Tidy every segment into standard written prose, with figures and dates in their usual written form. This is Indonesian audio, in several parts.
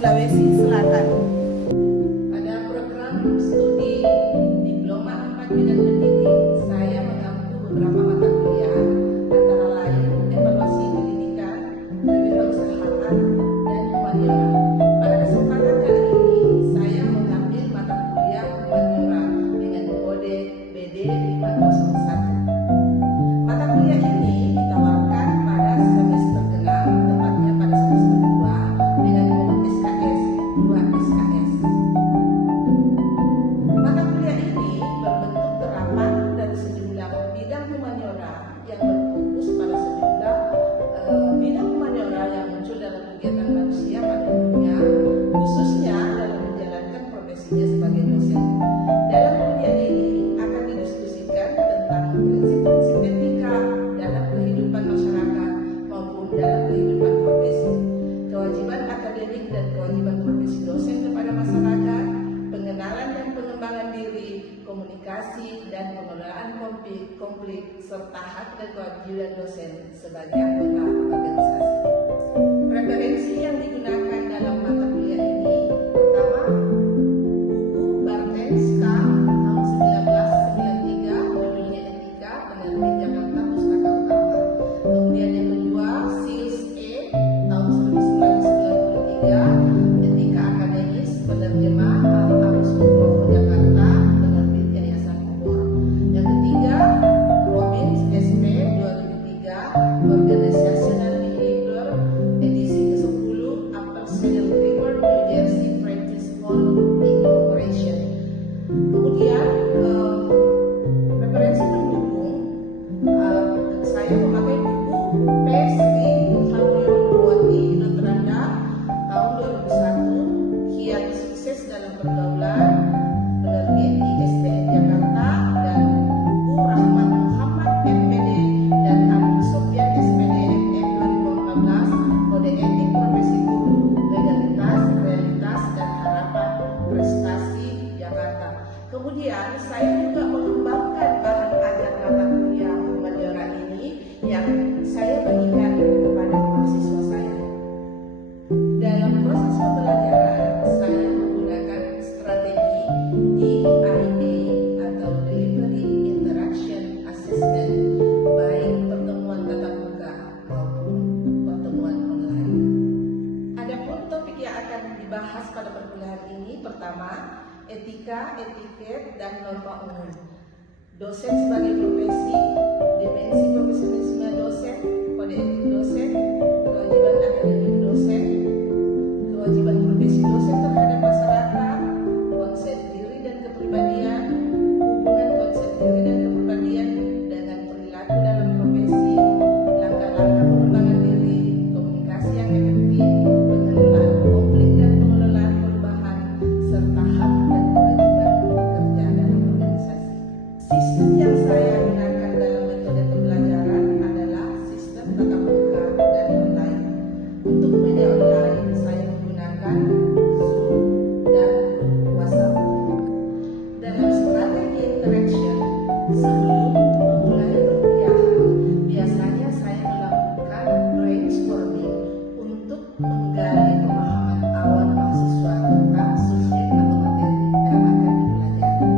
Sulawesi Selatan. Pada program studi Diploma 4 Bidang Pendidik, saya mengampu beberapa mata kuliah, antara lain evaluasi pendidikan, kewirausahaan, dan humaniora. Pada kesempatan kali ini, saya mengambil mata kuliah humaniora dengan kode BD 501. Mata kuliah ini ditawarkan pada semester 6, tepatnya pada semester 2, dengan nomor SKS 2 SKS. Mata kuliah ini berbentuk terapan dari sejumlah bidang humaniora yang berfokus pada sejumlah bidang humaniora yang muncul dalam kegiatan manusia pada umumnya, khususnya dalam menjalankan profesinya sebagai dosen. Dalam kuliah ini akan didiskusikan tentang prinsip-prinsip etika dalam kehidupan masyarakat maupun dalam kehidupan profesi, kewajiban akademik dan kewajiban profesi dosen kepada masyarakat, pengenalan dan pengembangan diri, komunikasi dan pengelolaan konflik, serta hak dan kewajiban dosen sebagai anggota organisasi. Referensi yang digunakan dalam mata kuliah ini, pertama, buku Bartens K. tahun 1993, judulnya Etika, penerbit Jakarta Pustaka Utama. Kemudian yang kedua, Sils E. tahun 1993, Etika Akademis, penerjemah Al-Arus Nugroho Jakarta, penerbit Yayasan Obor. Yang ketiga, Robbins SP 2003, Organizational Behavior, edisi ke-10, Upper Saddle River, New Jersey, Practice Hall Incorporation. Kemudian referensi pendukung, saya memakai buku P.Sri Harmoniwati Notranda tahun 2001, Kiat Sukses dalam Pergaulan, penerbit ISDN Jakarta, dan buku Rahmat Muhammad MPD dan Abdul Sofyan SPD MM 2014, Kode Etik Profesi Guru, Legalitas, Realitas, dan Harapan Prestasi Jakarta. Kemudian saya juga mengembangkan bahan ajar mata kuliah humaniora ini yang saya bagikan kepada mahasiswa saya. Dalam proses pembelajaran, saya menggunakan strategi DIA atau Delivery Interaction Assessment, baik pertemuan tatap muka maupun pertemuan online. Adapun topik yang akan dibahas pada perkuliahan ini, pertama, etika, etiket, dan norma umum. Dosen sebagai profesi, dimensi profesionalisme dosen, kode etik dosen, kewajiban akademik dosen, kewajiban profesi dosen terhadap masyarakat, konsep diri dan kepribadian, hubungan konsep diri dan kepribadian dengan perilaku dalam profesi, langkah-langkah pengembangan diri, komunikasi yang efektif, pengelolaan konflik dan pengelolaan perubahan, serta hak dan kewajiban bekerja dalam organisasi. Sistem yang saya gunakan dalam metode pembelajaran adalah sistem tatap muka dan online. Untuk media online, saya menggunakan Zoom dan grup WhatsApp. Dalam strategi interaction, sebelum memulai perkuliahan, biasanya saya melakukan brainstorming untuk menggali pemahaman awal mahasiswa tentang subjek atau materi yang akan dipelajari.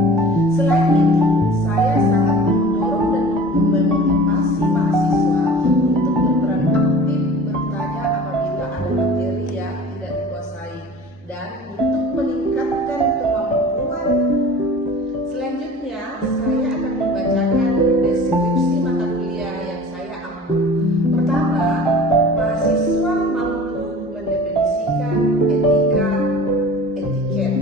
Selain itu, saya sangat mendorong dan memotivasi mahasiswa untuk berperan aktif bertanya apabila ada materi yang tidak dikuasai dan untuk meningkatkan kemampuan. Selanjutnya, saya akan membacakan deskripsi mata kuliah yang saya ampu. Pertama, mahasiswa mampu mendefinisikan etika, etiket.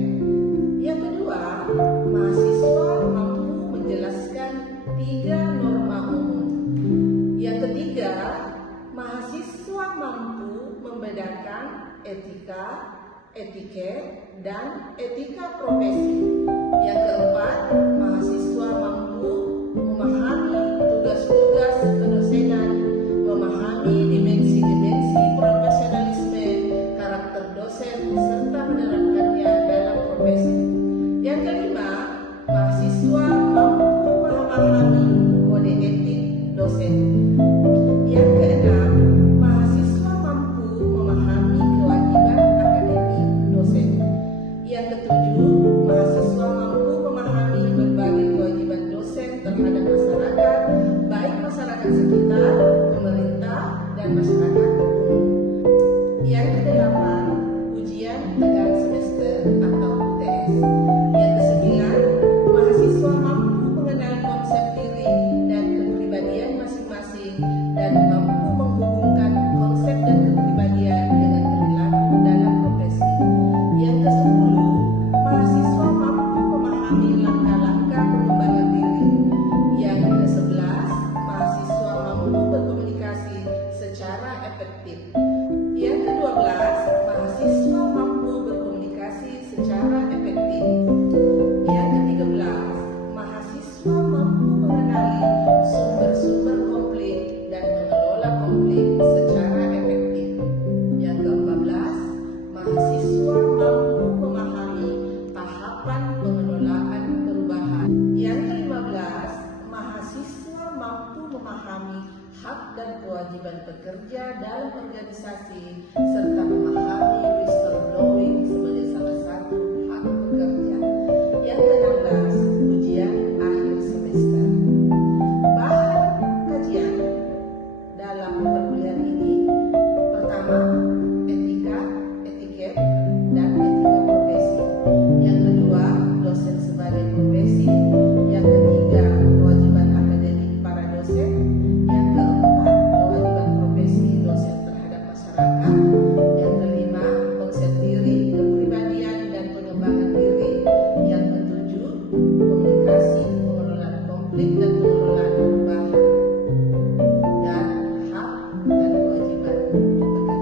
Yang kedua, mahasiswa mampu menjelaskan 3 norma umum. Yang ketiga, mahasiswa mampu membedakan etika, etiket, dan etika profesi. Yang keempat, mahasiswa mampu memahami tugas-tugas kedosenan, memahami dimensi-dimensi profesionalisme, karakter dosen, serta menerapkannya dalam profesi. Yang kelima, mahasiswa mampu memahami kode etik dosen. Yang keenam, mahasiswa mampu memahami kewajiban akademik berorganisasi, serta memahami whistleblowing sebagai salah satu hak pekerja. Yang ke-16, ujian akhir semester. Bahan kajian dalam perkuliahan ini pertama, etika, etiket, dan etika profesi. Yang kedua, dosen sebagai profesi. Yang ketiga, kewajiban akademik para dosen. Yang keempat, kewajiban profesi dosen terhadap masyarakat. Yang kelima, konsep diri, kepribadian, dan pengembangan diri. Yang ketujuh, komunikasi, pengelolaan konflik, dan pengelolaan perubahan. Dan hak dan kewajiban pekerja.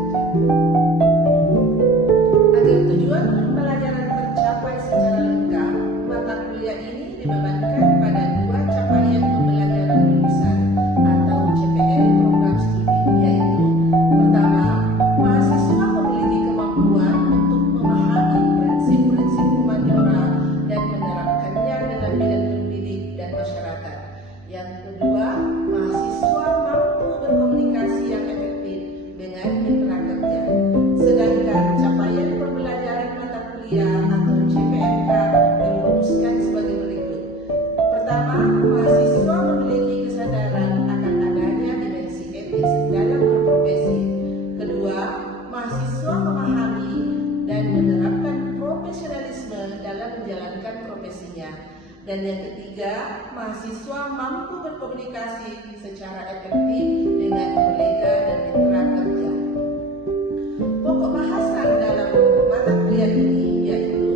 Agar tujuan pembelajaran tercapai secara lengkap, mata kuliah ini dibebankan pada dua capaian pembelajaran lulusan atau CPL program studi, yaitu pertama, mahasiswa memiliki kemampuan untuk memahami prinsip-prinsip humaniora dan menerapkannya dalam bidang pendidik dan masyarakat. Yang kedua, mahasiswa mampu berkomunikasi yang efektif dengan mitra kerja. Sedangkan capaian pembelajaran mata kuliah atau CPMK dirumuskan sebagai berikut. Pertama, mahasiswa memiliki kesadaran akan adanya dimensi etis dalam berprofesi. Kedua, mahasiswa memahami dan menerapkan profesionalisme dalam menjalankan profesinya. Dan yang ketiga, mahasiswa mampu berkomunikasi secara efektif dengan kolega dan mitra kerja. Pokok bahasan dalam mata kuliah ini yaitu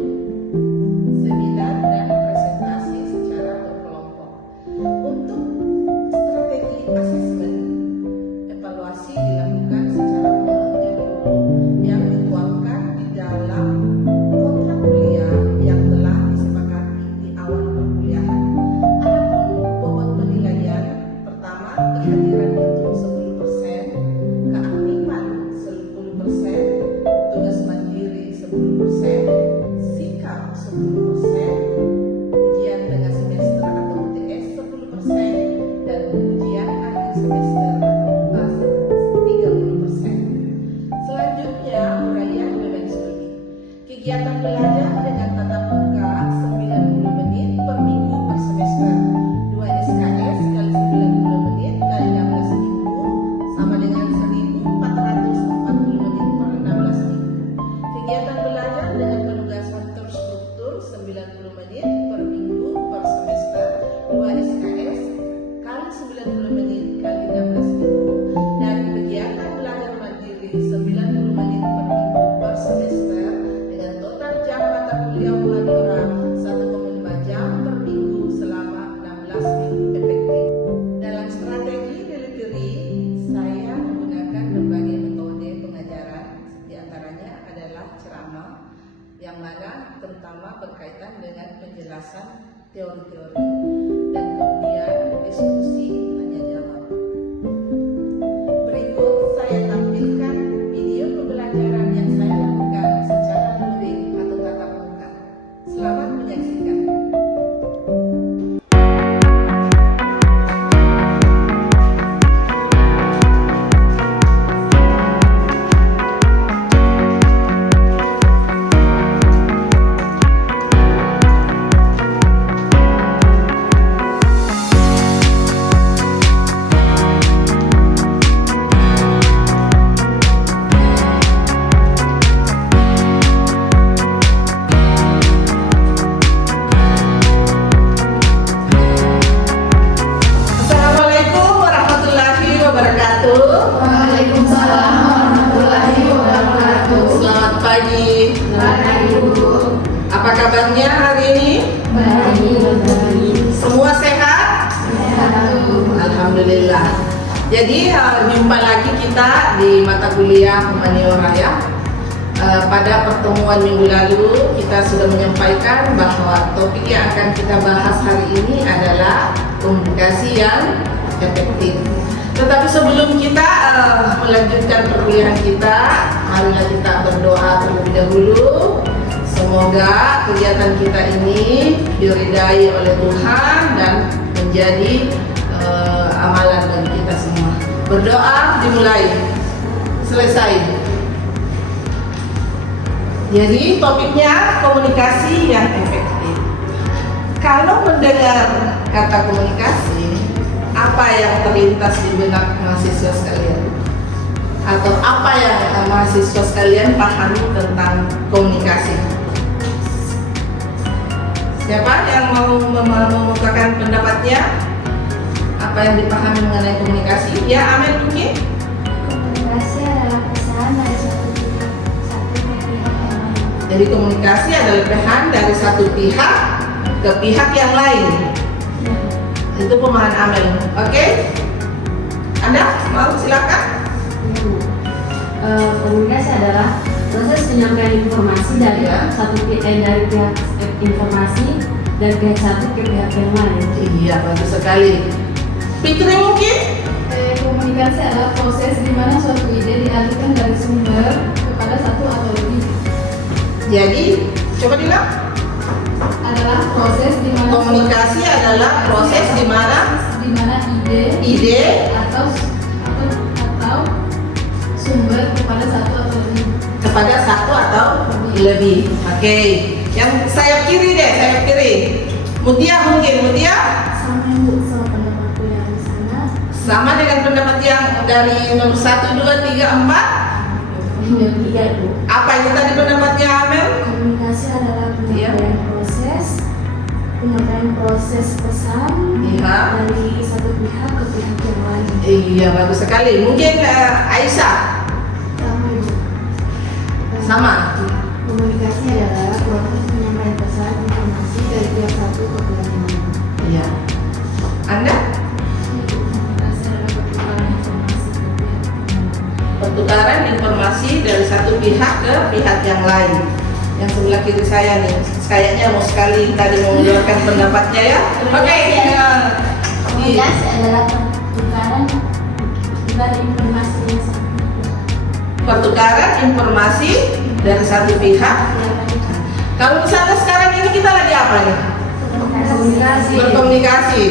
seminar dan presentasi secara berkelompok. Untuk strategi asesmen, evaluasi dilakukan secara menyeluruh yang dituangkan di dalam kontrak kuliah yang telah disepakati di awal perkuliahan. Adapun bobot penilaian, pertama, kehadiran itu 10%, keaktifan 10%, tugas mandiri 10%, sikap 10%, ujian tengah semester atau UTS 10%, dan ujian akhir semester atau UAS 30%. Selanjutnya, uraian beban studi. Kegiatan belajar dengan tatap muka 90 menit per minggu per semester. 2 SKS kali 90 menit kali 16 minggu sama dengan 1.440 menit per 16 minggu. Kegiatan belajar dengan penugasan terstruktur 90 menit per minggu per semester. 2 SKS kali 90 menit kali 16 minggu. Dan kegiatan belajar mandiri 90 menit per minggu per semester dengan total jam mata kuliah humaniora 1,5 jam per minggu selama 16 minggu efektif. Dalam strategi delivery, saya menggunakan berbagai metode pengajaran, di antaranya adalah ceramah, yang mana terutama berkaitan dengan penjelasan teori-teori, dan kemudian diskusi tanya jawab. Berikut saya tampilkan video pembelajaran yang saya lakukan secara luring atau tatap muka. Selamat menyaksikan. Assalamualaikum warahmatullahi wabarakatuh. Waalaikumsalam warahmatullahi wabarakatuh. Selamat pagi. Baik, Ibu. Apa kabarnya hari ini? Baik. Semua sehat? Sehat, Bu. Alhamdulillah. Jadi jumpa lagi kita di mata kuliah humaniora ya. Pada pertemuan minggu lalu kita sudah menyampaikan bahwa topik yang akan kita bahas hari ini adalah komunikasi yang efektif. Tetapi sebelum kita melanjutkan perkuliahan kita, marilah kita berdoa terlebih dahulu. Semoga kegiatan kita ini diridai oleh Tuhan dan menjadi amalan bagi kita semua. Berdoa dimulai. Selesai. Jadi topiknya komunikasi yang efektif. Kalau mendengar kata komunikasi, apa yang terlintas di benak mahasiswa sekalian? Atau apa yang mahasiswa sekalian pahami tentang komunikasi? Siapa yang mau memukakan pendapatnya? Apa yang dipahami mengenai komunikasi? Ya, Amel mungkin? Komunikasi adalah pesan dari satu pihak ke pihak yang lain. Jadi komunikasi adalah pesan dari satu pihak ke pihak yang lain. Itu pemahaman Amel. Oke? Anda mau silakan? Komunikasi adalah proses penyampaian informasi dari dari pihak informasi dari pihak satu ke pihak yang lain. Iya, bagus sekali. Fitri mungkin? Komunikasi adalah proses di mana suatu ide dialihkan dari sumber kepada satu atau lebih. Jadi, coba bilang. Adalah proses di mana Komunikasi adalah proses di mana ide atau sumber kepada satu atau lebih. kepada satu atau lebih. Oke. Yang sayap kiri deh, sayap kiri. Mutia mungkin, Mutia? Sama Bu, sama pendapatku yang di sana. Sama dengan pendapat yang dari nomor 1, 2, 3, 4. Iya, Bu. Apa itu tadi pendapatnya Amel? Komunikasi adalah penyampaian proses pesan Iya. dari satu pihak ke pihak yang lain. Iya, bagus sekali. Mungkin Aisyah? Sama Ibu. Sama. Komunikasi adalah proses penyampaian pesan informasi dari pihak satu ke pihak yang lain. Iya. Anda? Komunikasi adalah pertukaran informasi ke pihak. Pertukaran informasi dari satu pihak ke pihak yang lain. Yang sebelah kiri saya nih, kayaknya mau sekali tadi mengeluarkan pendapatnya ya. Oke. Komunikasi adalah pertukaran informasi yang sama. Pertukaran informasi dari satu pihak. Kalau misalnya sekarang ini kita lagi apa nih? Komunikasi.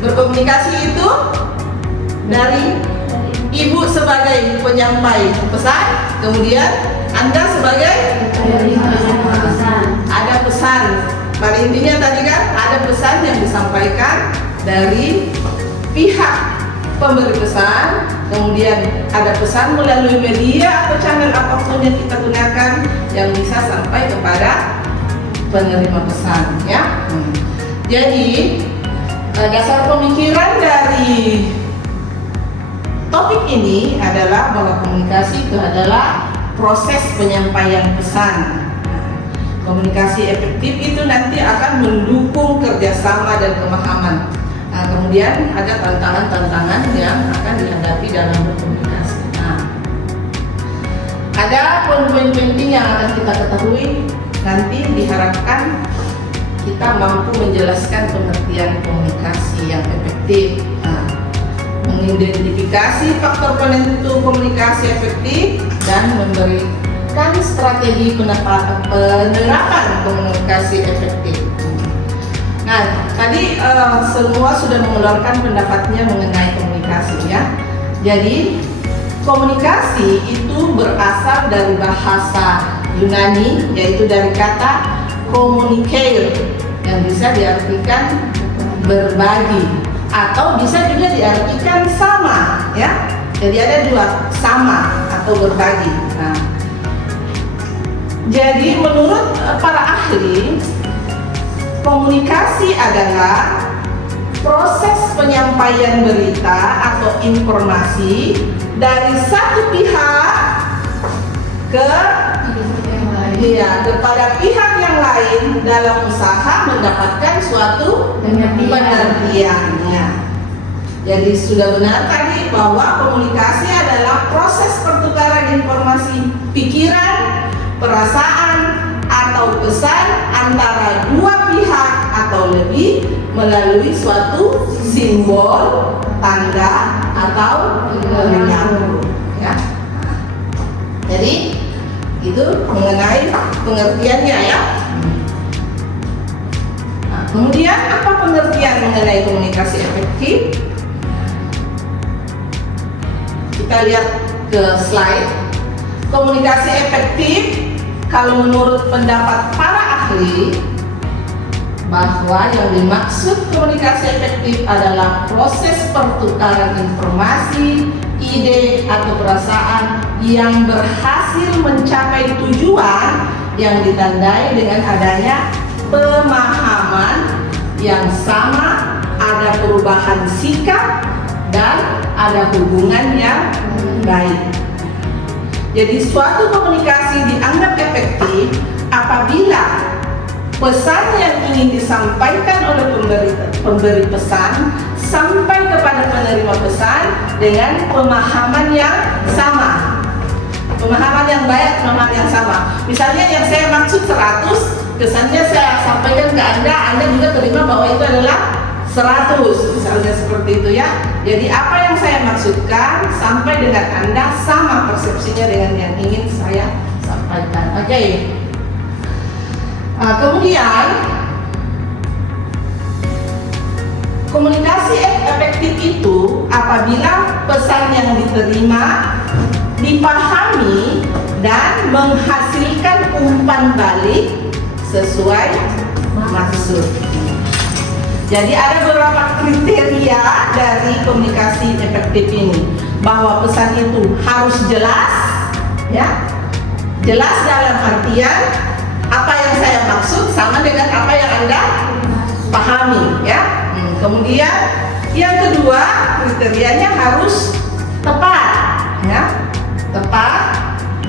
Berkomunikasi itu dari ibu sebagai penyampai pesan, kemudian Anda sebagai ada pesan. Pada intinya tadi kan ada pesan yang disampaikan dari pihak pemberi pesan, kemudian ada pesan melalui media atau channel apapun yang kita gunakan yang bisa sampai kepada penerima pesan, ya. Jadi dasar pemikiran dari topik ini adalah bahwa komunikasi itu adalah proses penyampaian pesan. Komunikasi efektif itu nanti akan mendukung kerjasama dan pemahaman. Nah, kemudian ada tantangan-tantangan yang akan dihadapi dalam berkomunikasi. Nah, ada poin-poin penting yang akan kita ketahui. Nanti diharapkan kita mampu menjelaskan pengertian komunikasi yang efektif. Nah, mengidentifikasi faktor penentu komunikasi efektif dan memberikan strategi penerapan komunikasi efektif. Nah, tadi semua sudah mengeluarkan pendapatnya mengenai komunikasi, ya. Jadi komunikasi itu berasal dari bahasa Yunani, yaitu dari kata communicare yang bisa diartikan berbagi atau bisa juga diartikan sama, ya. Jadi ada dua, sama atau berbagi. Nah, jadi menurut para ahli, komunikasi adalah proses penyampaian berita atau informasi dari satu pihak kepada pihak yang lain dalam usaha mendapatkan suatu pengertiannya. Jadi sudah benar tadi bahwa komunikasi adalah proses pertukaran informasi, pikiran, perasaan, atau pesan antara dua pihak atau lebih melalui suatu simbol, tanda, atau penyampur, ya. Jadi itu mengenai pengertiannya, ya. Nah, kemudian apa pengertian mengenai komunikasi efektif? Kita lihat ke slide. Komunikasi efektif, kalau menurut pendapat para ahli, bahwa yang dimaksud komunikasi efektif adalah proses pertukaran informasi, ide, atau perasaan yang berhasil mencapai tujuan yang ditandai dengan adanya pemahaman yang sama, ada perubahan sikap, dan ada hubungan yang baik. Jadi suatu komunikasi dianggap efektif apabila pesan yang ingin disampaikan oleh pemberi pesan sampai kepada penerima pesan dengan pemahaman yang sama. Pemahaman yang baik, pemahaman yang sama. Misalnya yang saya maksud 100, kesannya saya sampaikan ke Anda juga terima bahwa itu adalah 100, misalnya seperti itu ya. Jadi apa yang saya maksudkan sampai dengan Anda sama persepsinya dengan yang ingin saya sampaikan. Oke. Kemudian komunikasi efektif itu apabila pesan yang diterima dipahami dan menghasilkan umpan balik sesuai maksud. Jadi ada beberapa kriteria dari komunikasi efektif ini, bahwa pesan itu harus jelas, ya, jelas dalam artian apa yang saya maksud sama dengan apa yang Anda pahami, ya. Kemudian yang kedua kriterianya harus tepat, ya, tepat,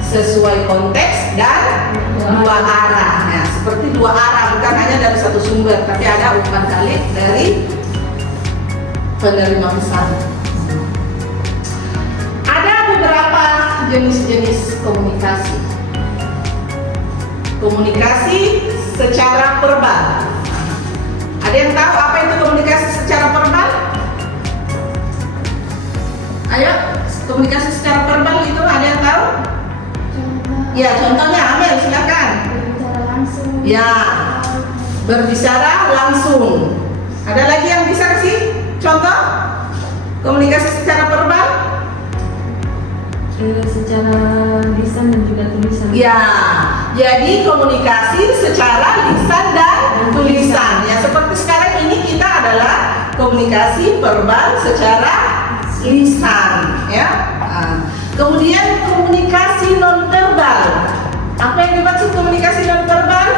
sesuai konteks dan dua arah. Nah, seperti dua arah, bukan hanya dari satu sumber, tapi ada umpan balik dari penerima pesan. Ada beberapa jenis-jenis komunikasi. Komunikasi secara verbal. Ada yang tahu apa itu komunikasi secara verbal? Ayo, komunikasi secara verbal itu ada yang tahu? Ya, contohnya Amel, silakan. Berbicara langsung. Ya, berbicara langsung. Ada lagi yang bisa kasih contoh komunikasi secara verbal? Secara lisan dan juga tulisan. Ya, jadi komunikasi secara lisan dan tulisan. Ya, seperti sekarang ini kita adalah komunikasi verbal secara lisan. Ya. Kemudian komunikasi nonverbal. Apa yang dimaksud komunikasi nonverbal?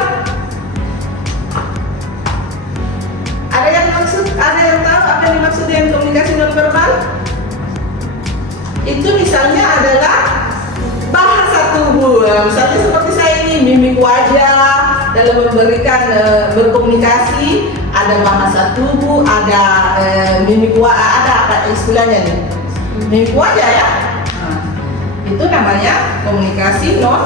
Ada yang tahu apa yang dimaksud dengan komunikasi nonverbal? Itu misalnya adalah bahasa tubuh. Misalnya seperti saya ini, mimik wajah dalam memberikan berkomunikasi, ada bahasa tubuh, ada mimik wajah, ada apa istilahnya nih? Mimik wajah ya. Itu namanya komunikasi non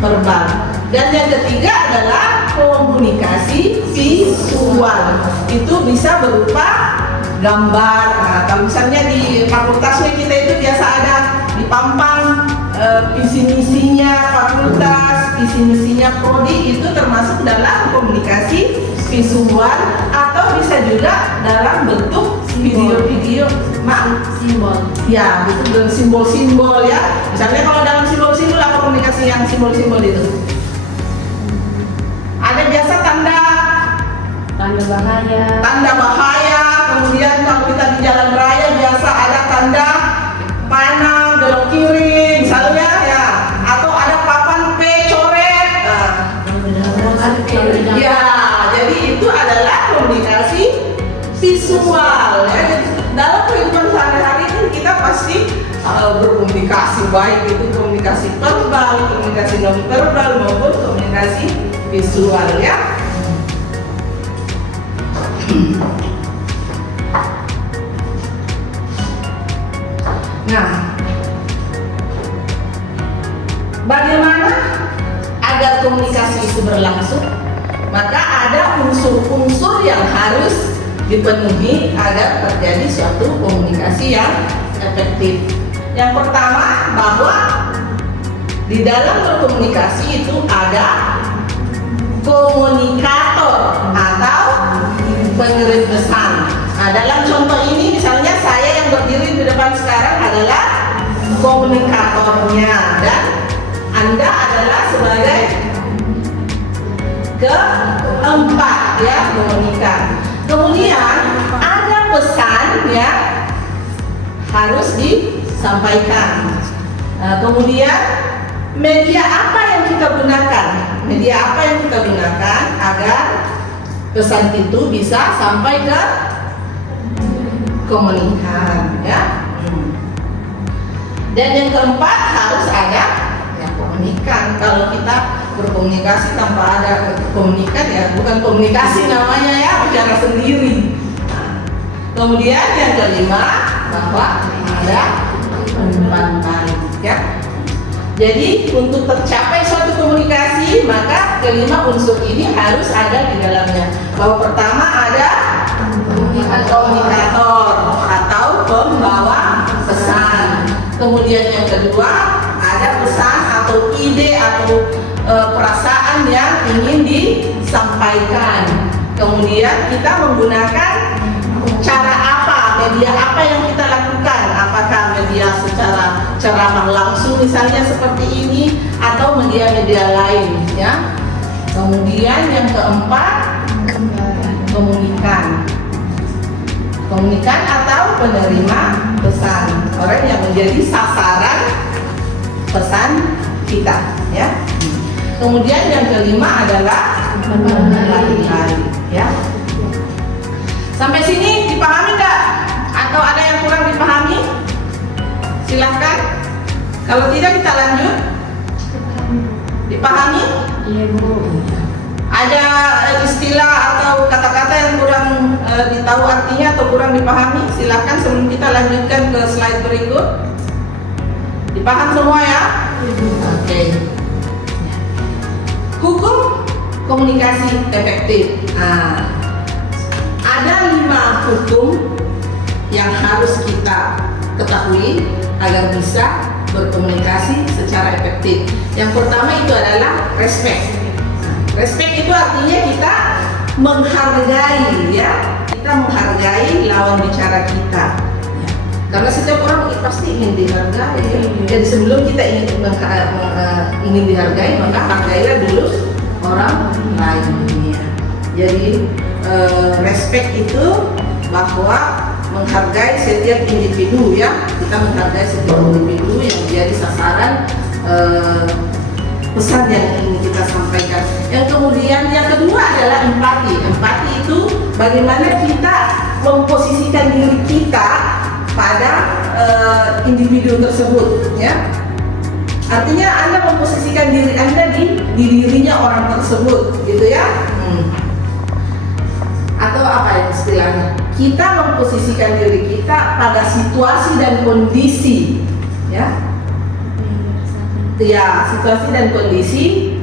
verbal. Dan yang ketiga adalah komunikasi visual. Itu bisa berupa gambar. Nah, kalau misalnya di fakultasnya kita itu biasa ada dipampang visi misinya fakultas, visi misinya prodi, itu termasuk dalam komunikasi visual, atau bisa juga dalam bentuk video-video simbol. Ya, itu dengan simbol-simbol ya. Misalnya kalau dalam simbol-simbol apa komunikasi yang simbol-simbol itu? Ada biasa tanda bahaya. Kemudian kalau kita di jalan raya biasa ada tanda panah belok kiri misalnya ya, atau ada papan P coret. Ya, jadi itu adalah komunikasi visual ya. Jadi dalam kehidupan sehari-hari ini kita pasti berkomunikasi, baik itu komunikasi verbal, komunikasi non verbal maupun komunikasi visual ya. Nah, bagaimana agar komunikasi itu berlangsung? Maka ada unsur-unsur yang harus dipenuhi agar terjadi suatu komunikasi yang efektif. Yang pertama, bahwa di dalam berkomunikasi itu ada komunikator atau pengirim pesan. Nah, dalam contoh ini misalnya saya yang berdiri di depan sekarang adalah komunikatornya, dan sebagai keempat ya, komunikan. Kemudian ada pesan yang harus disampaikan. Kemudian media apa yang kita gunakan? Media apa yang kita gunakan agar pesan itu bisa sampai ke komunikan ya. Dan yang keempat harus ada ya, komunikan. Kalau kita berkomunikasi tanpa ada komunikan ya bukan komunikasi namanya ya, bicara sendiri. Kemudian yang kelima bahwa ada umpan balik ya. Jadi untuk tercapai suatu komunikasi maka kelima unsur ini harus ada di dalamnya. Bahwa pertama ada komunikator atau pembawa pesan. Kemudian yang kedua ada pesan atau ide atau perasaan yang ingin disampaikan. Kemudian kita menggunakan cara apa, media apa yang kita lakukan, apakah media secara ceramah langsung misalnya seperti ini atau media-media lain ya. Kemudian yang keempat komunikan atau penerima pesan, orang yang menjadi sasaran pesan kita ya. Kemudian yang kelima adalah balik ya. Sampai sini dipahami enggak? Atau ada yang kurang dipahami? Silahkan. Kalau tidak kita lanjut. Dipahami? Iya Bu. Ada istilah atau kata-kata yang kurang ditahu artinya atau kurang dipahami? Silahkan sebelum kita lanjutkan ke slide berikut. Dipaham semua ya? Oke. Hukum komunikasi efektif. Nah, ada 5 hukum yang harus kita ketahui agar bisa berkomunikasi secara efektif. Yang pertama itu adalah respect. Respect itu artinya kita menghargai ya, kita menghargai lawan bicara kita. Ya. Karena setiap orang pasti ingin dihargai. Jadi sebelum kita ingin dihargai, maka hargailah dulu orang lain. Ya. Jadi respect itu bahwa menghargai setiap individu ya, kita menghargai setiap individu yang menjadi sasaran pesan yang ingin kita sampaikan. Yang kemudian yang kedua adalah empati. Empati itu bagaimana kita memposisikan diri kita pada individu tersebut ya. Artinya Anda memposisikan diri Anda di dirinya orang tersebut gitu ya. Atau apa ya istilahnya? Kita memposisikan diri kita pada situasi dan kondisi ya. Ya, situasi dan kondisi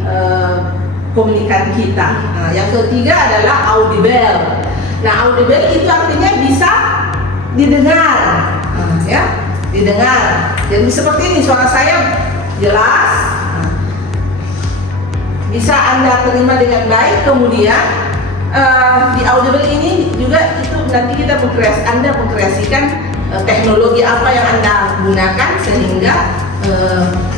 komunikan kita. Nah, yang ketiga adalah audible. Nah, audible itu artinya bisa didengar, ya, didengar. Jadi seperti ini suara saya jelas, bisa Anda terima dengan baik. Kemudian di audible ini juga itu nanti kita Anda mengkreasikan teknologi apa yang Anda gunakan sehingga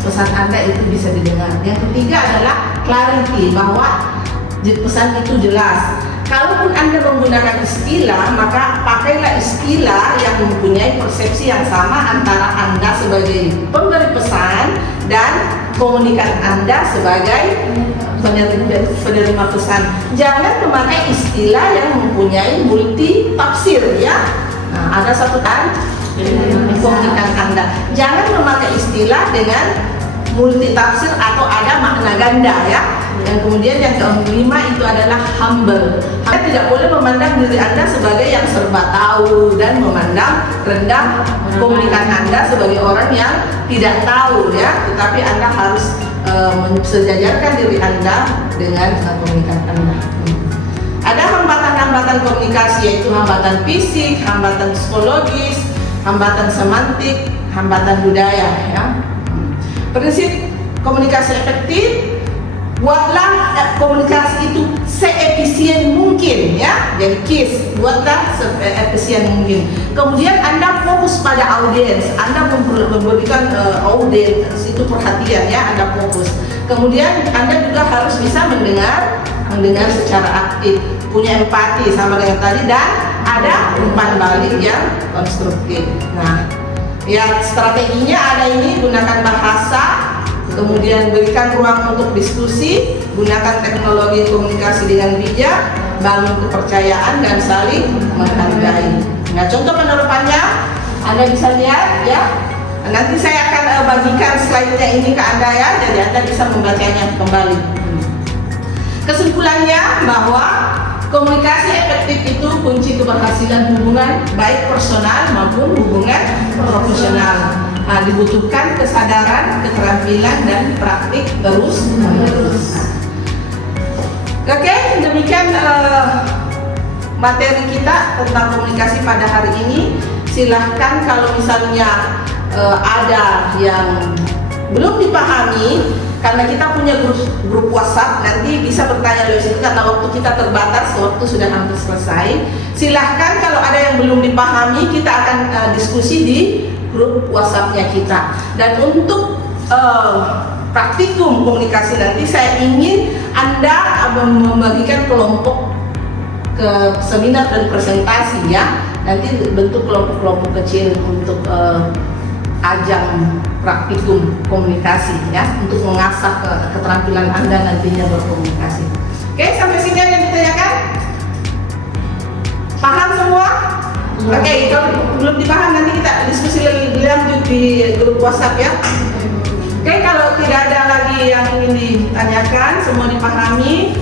pesan Anda itu bisa didengar. Yang ketiga adalah clarity, bahwa pesan itu jelas. Kalaupun Anda menggunakan istilah, maka pakailah istilah yang mempunyai persepsi yang sama antara Anda sebagai pemberi pesan dan komunikan Anda sebagai penerima pesan. Jangan memakai istilah yang mempunyai multi tafsir ya. Nah, ada satu komunikan Anda. Jangan memakai istilah dengan multi tafsir atau ada makna ganda ya. Yang kemudian yang kelima itu adalah humble. Anda tidak boleh memandang diri Anda sebagai yang serba tahu dan memandang rendah komunikan Anda sebagai orang yang tidak tahu ya. Tetapi Anda harus mensejajarkan diri Anda dengan komunikan Anda. Ada hambatan-hambatan komunikasi, yaitu hambatan fisik, hambatan psikologis, hambatan semantik, hambatan budaya ya. Prinsip komunikasi efektif, buatlah komunikasi itu seefisien mungkin ya. Jadi KISS, buatlah seefisien mungkin. Kemudian Anda fokus pada audiens, Anda memberikan audiens itu perhatian ya, Anda fokus. Kemudian Anda juga harus bisa mendengar secara aktif, punya empati sama dengan tadi, dan ada umpan balik yang konstruktif. Nah, ya strateginya ada ini, gunakan bahasa, kemudian berikan ruang untuk diskusi, gunakan teknologi komunikasi dengan bijak, bangun kepercayaan dan saling menghargai. Nah, contoh penerapannya Anda bisa lihat ya. Nanti saya akan bagikan slide-nya ini ke Anda ya, jadi Anda bisa membacanya kembali. Kesimpulannya bahwa komunikasi efektif itu kunci keberhasilan hubungan baik personal maupun hubungan profesional. Dibutuhkan kesadaran, keterampilan dan praktik terus-menerus. Oke, demikian materi kita tentang komunikasi pada hari ini. Silahkan kalau misalnya ada yang belum dipahami, karena kita punya grup WhatsApp, nanti bisa bertanya lewat situ karena waktu kita terbatas, waktu sudah hampir selesai. Silahkan kalau ada yang belum dipahami, kita akan diskusi di grup WhatsApp-nya kita. Dan untuk praktikum komunikasi nanti saya ingin Anda membagikan kelompok ke seminar dan presentasi ya. Nanti bentuk kelompok-kelompok kecil untuk ajang praktikum komunikasi ya, untuk mengasah keterampilan Anda nantinya berkomunikasi. Oke, sampai sini ada yang ditanyakan? Paham semua? Oke, kalau belum dipaham nanti kita diskusi lebih lanjut di grup WhatsApp ya. Oke, kalau tidak ada lagi yang ingin ditanyakan, semua dipahami.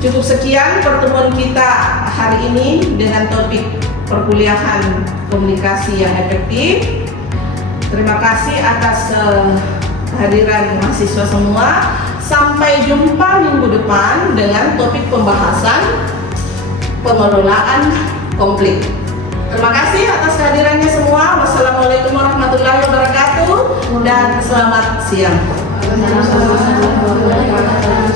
Cukup sekian pertemuan kita hari ini dengan topik perkuliahan komunikasi yang efektif. Terima kasih atas kehadiran mahasiswa semua. Sampai jumpa minggu depan dengan topik pembahasan pengelolaan konflik. Terima kasih atas kehadirannya semua. Wassalamualaikum warahmatullahi wabarakatuh dan selamat siang. Assalamualaikum warahmatullahi wabarakatuh.